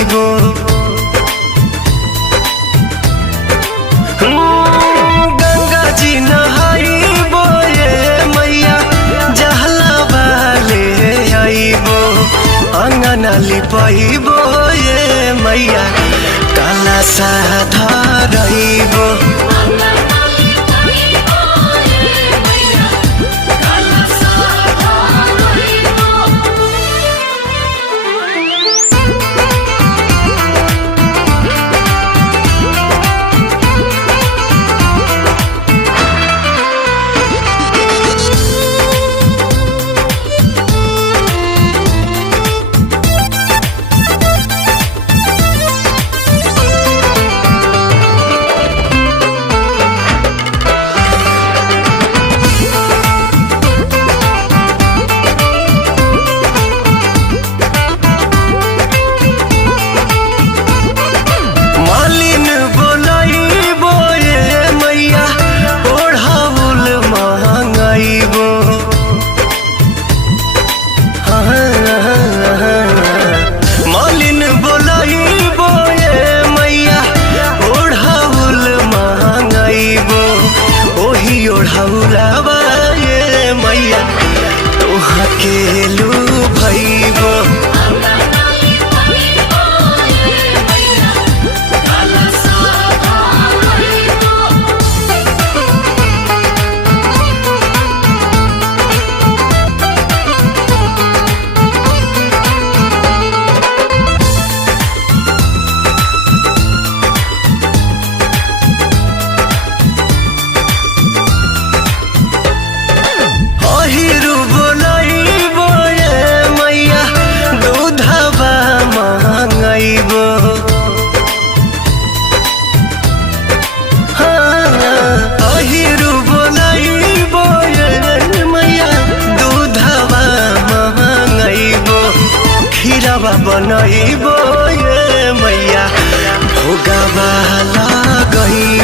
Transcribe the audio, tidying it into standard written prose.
मंगइबो। गंगा जी नहाइबो ये मैया जहलावा ले आइबो। अंगना लिपाइबो ये मैया काला सा धरइबो। मालिन बोलाइबो ये मैया ओढ़ाउल मांगाइबो। ओही ओढ़ाउलावा ये मैया तोहा के लू भइबो। अहिरु बोलाइबो ये मैया दूधवा मांगाइबो। अहिरु बोलाइबो ये मैया दूधवा मांगाइबो। खीरावा बनाइबो ये मैया भोगावा लागइबो।